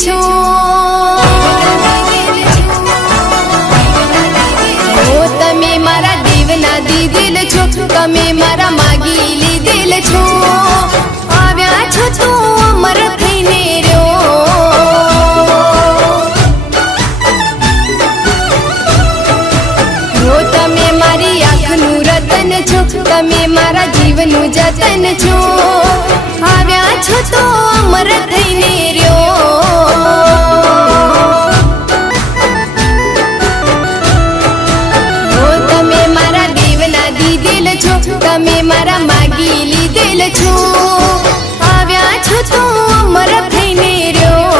છો તમે મારા દેવના દીધેલ છો તમે મારા માગી લીધેલ છો આવ્યા છો તો અમર થઈને રહ્યો તમે મારી આંખનું રતન છો તમે મારા જીવનું જતન છો આવ્યા છો તો અમર થઈને રહ્યો તમે મારા દેવના દીધેલ છો તમે મારા માગી લીધેલ છો આવ્યા છો તો અમર થઈને રહ્યો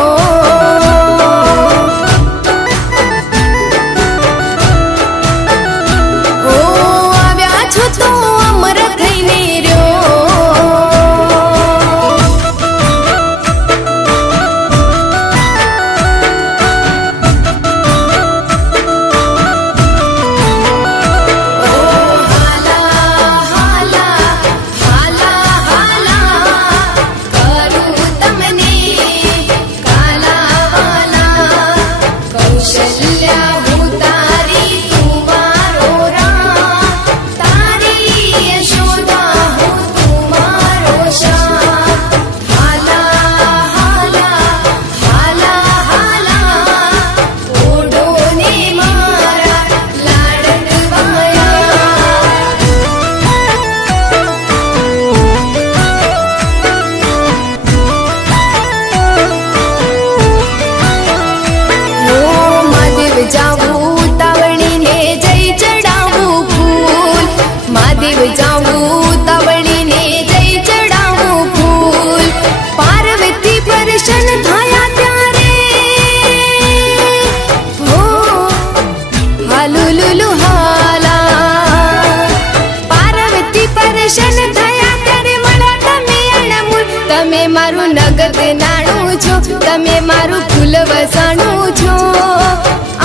તમે મારું નગદ નાણું છો તમે મારું ફૂલ વસાણું છો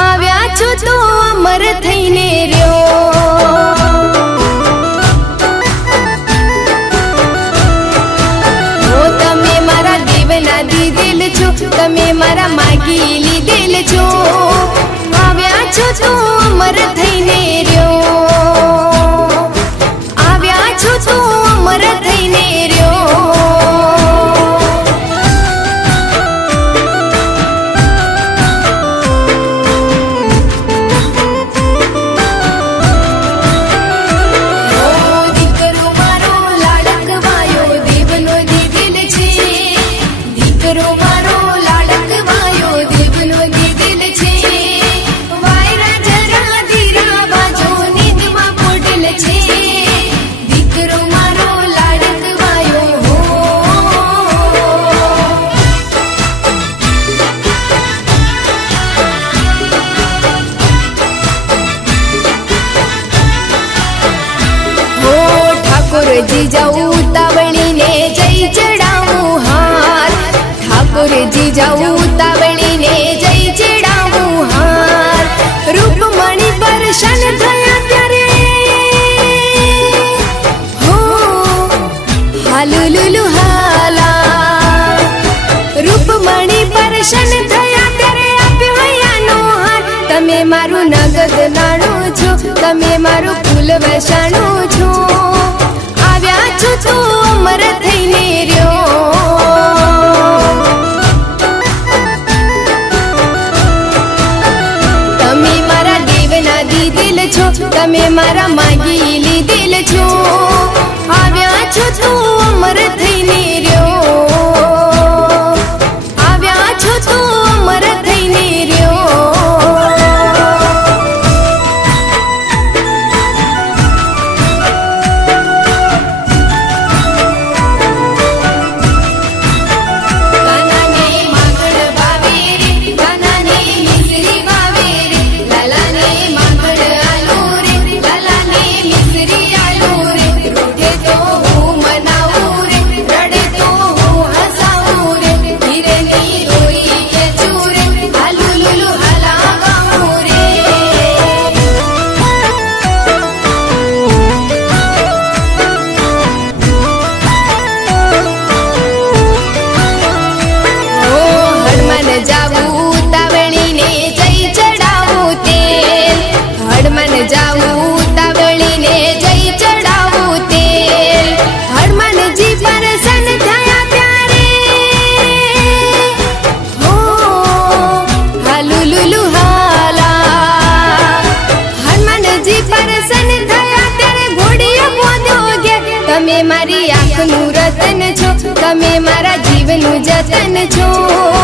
આવ્યા છો તો અમર થઈને રહ્યો તમે મારા દેવના દીધેલ છો તમે મારા માગી લીધેલ છો આવ્યા છો તો અમર થઈને રહ્યો આવ્યા છો તો અમર થઈને રહ્યો ઠાકોરજી જાઉં ઉતાવળીને જય ચડાવું હાર ઠાકોરજી જાઉં ઉતાવળીને જય ચડાવું હાર રૂપમણી પરેશાન થયા ત્યારે હો હાલુલુલુ હાલા રૂપમણી પરેશાન થયા ત્યારે આપ્યો હૈયાનો હાર તમે મારું નગદ નાણું છો તમે મારું ફૂલ વસાણું છો આવ્યા છો તો અમર થઈને રહ્યો તમે મારા દેવના દીધેલ છો તમે મારા માગી લીધેલ છો આવ્યા છો તો અમર થઈને રહ્યો આવ્યા છો તો અમર થઈને રહ્યો તો હું મનાવું રે રડે તો તમે મારા જીવનું જતન છો.